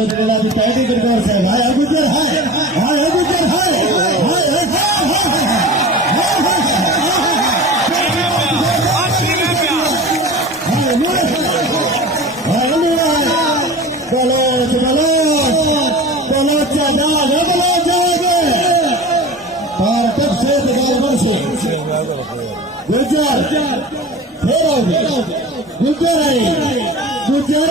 चौधरी की पैदी गौर से भाई गुजर है भाई गुजर है गुजर गुजर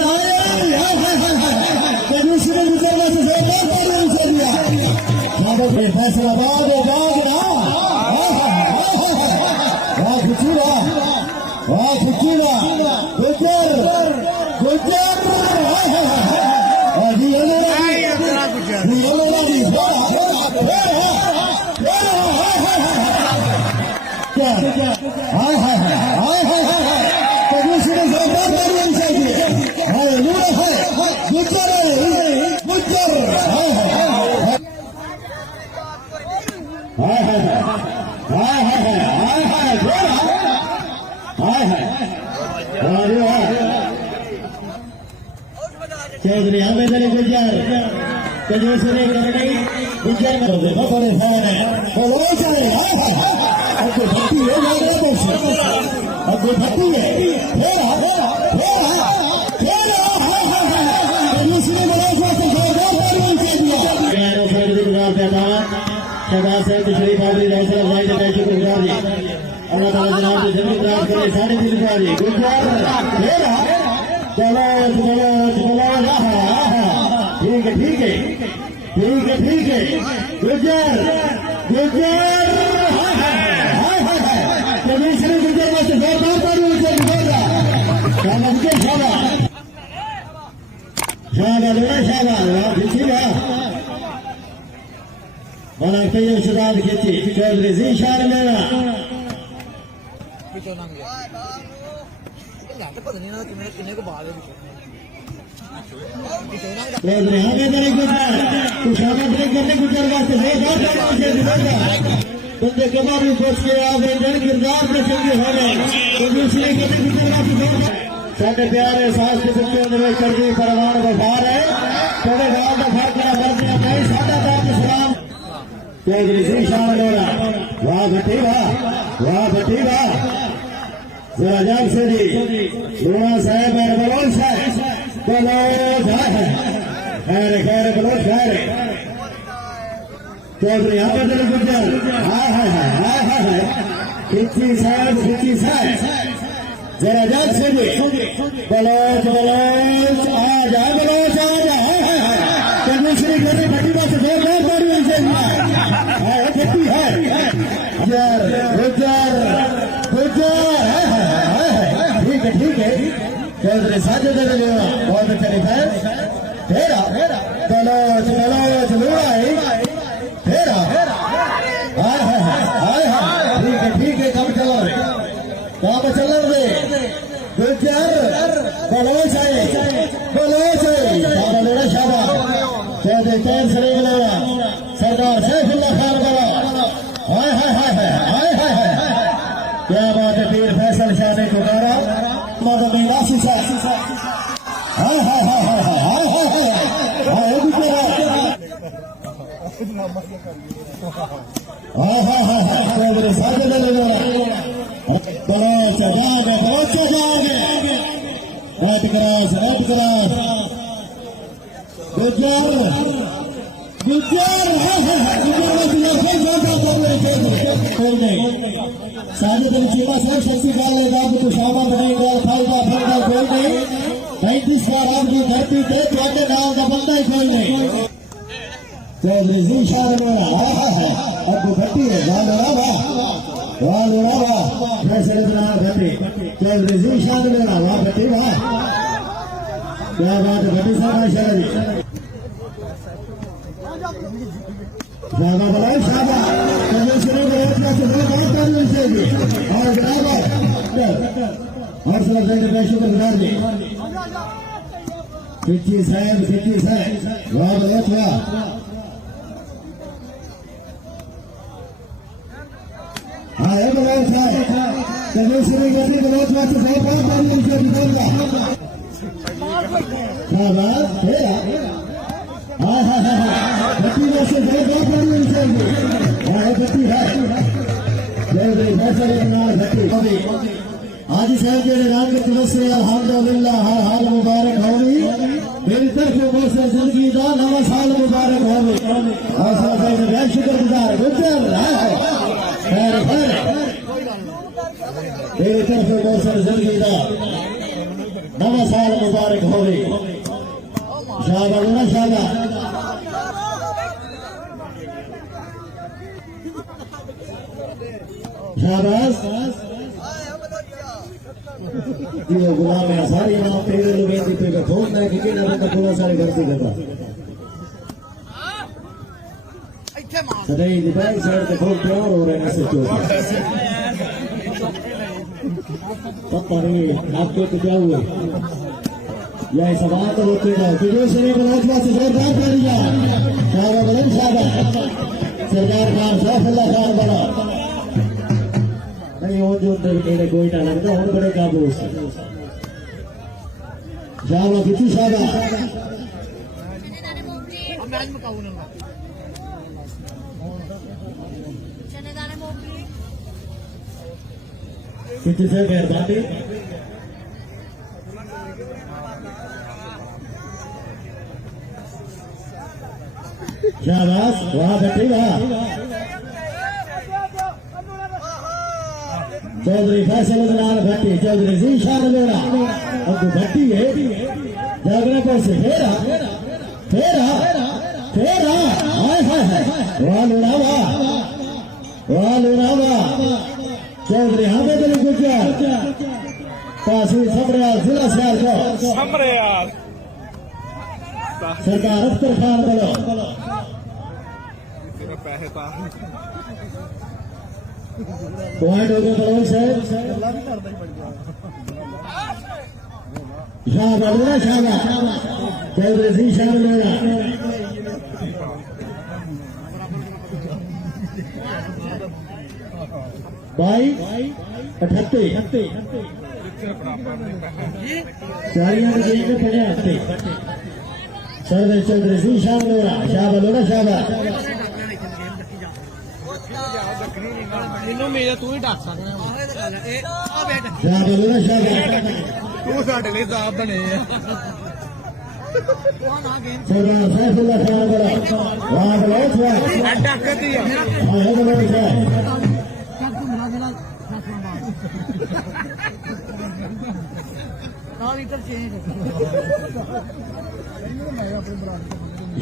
गुजर फैसलाबाद गुजर गुजर चौधरी अहमद अली गुजर तेजस्वी करनी गुजर बड़े फैन है अगो भट्टी है अगो भट्टी है शरीफ आदमी भाई शुक्रगुजार जी अल्लाह ताला जनाब की जमीन राज करे साढ़े दिन का जी गुजर चलो ठीक है ठीक है ठीक है ठीक है गुजर गुजर कमिश्नर गुजर में जोरदार ताली से गुजरा शाबाश के शाबाश शाबाश ठीक बना कई शुदाद खेती चौधरी जीशान मेरा चौधरी हमें नहीं गुजर तू शाबाश नहीं करने गुजर वास्ते बंदे कमाल भी सोच के आ गए जन किरदार में चंगे हो गए तो दूसरे करने गुजर वास्ते साढ़े प्यारे सास के बच्चों ने कर दी परवान वफार है थोड़े गांव का फर्क ना फर्क नहीं सादा दाद सलाम चौधरी जीशान मेरा वाह भट्टी वाह जरा जान से जी लोना साहब और बलोच साहब बलोच खैर बलोच खैर चौधरी अहमद अली गुजर खिच्ची साहब जरा जान से जी बलोच आ जा कमिश्री करने भट्टी बात जोरदार ताली से भट्टी है गुजर ठीक है चौधरी साजिद अली बहुत अच्छा लिखा है बलोच ठीक है काम चलो रे गुजर बलोच शाबाश चौधरी चैन शरीफ सरदार सैफुल्लाह खान बड़ा क्या बात है पीर फैसल शाह ने पुकारा मदनी राशि चौधरी साजिद अली बलोच जाओगे रेड क्रॉस गुजर साजिद अली चीमा साहब शक्ति डालने दाब तो शामा बने डाल फायदा खोल नहीं 35 बार आपकी धरती थे छोटे नाम का बंदा ही खोल नहीं चौधरी जीशान मेरा अबू भट्टी है वाह फैसले भट्टी चौधरी जीशान मेरा वाह भट्टी वाह क्या बात है भट्टी साहब शहरी शाबाश और शुक्रगुजार जी खिच्ची साहब वाह बहुत वाह कमिश्नरी करने के बहुत वास्ते बहुत बहुत हाजी साहब के रंग तवस्से अल्हम्दुलिल्लाह हर हाल मुबारक होगी मेरी तरफ से जिंदगी का नवा साल मुबारक होगी हौसला साहब मैं शुक्रगुजार गुजर खैर खैर मेरी तरफ से जिंदगी का नवा साल मुबारक होगी शाबाश शाबाश शाबाश ये गुलाम है सारी नाम तेरे लोग इन पे का फोन है कि ना तो पूरा सारे गलती करता सदैव दिखाई साइड पे फोन प्यार हो रहे हैं से पता नहीं आपको तो क्या हुआ या सवाल तो होते हैं वीडियो से बलोचवा से जोरदार तालियां शाबाश बुलंद शाबाश सरदार खान सैफुल्लाह खान बड़ा नहीं वो जो मेरे कोई ना लगता और बड़े काबू से शाबाश कितनी शाबाश कितनी से मेहरबानी शाबाश वाह बेटी वाह चौधरी फैसल भट्टी चौधरी जीशान लोड़ा अब तो भट्टी है जागने पर से फेरा फेरा फेरा हाय हाय वाह लोड़ा वाह चौधरी हामिद अली गुजर तहसील समरियाल जिला सियालकोट सरदार अख्तर खान बोलो पॉइंट हो गए बलोच साहब शाबाश शाबाश चौधरी जीशान लोड़ा बाई 78 चारियां गेंद पड़े हफ्ते सर्वे चौधरी जीशान लोड़ा शाबाश लोड़ा शाबाश तू ही डक सकना तू साढ़े लिए दाब बने सरदार सैफुल्लाह खान बड़ा वहां बलोच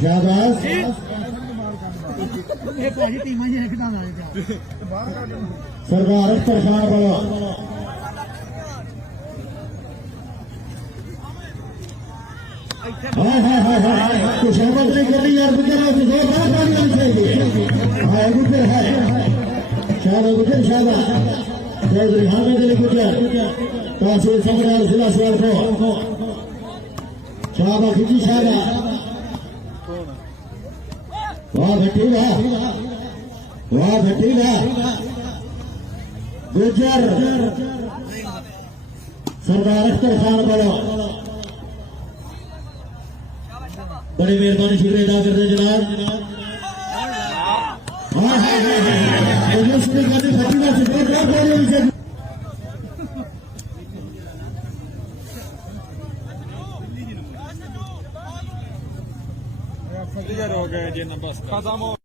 शाबाश सरदार अख्तर खान बड़ा हाय हाय हाय हाय तो शहबत नहीं कर रही यार गुजर हाय गुजर है शाबाश गुजर शाबाश चौधरी हामिद अली गुजर तहसील समरियाल जिला सियालकोट शाबाश खिची शाबाश वाह भट्टी वाह गुजर सरदार अख्तर खान बड़ा बड़ी मेहरबानी शुक्रिया अदा करते जनाब हो गए जी बस खत्म हो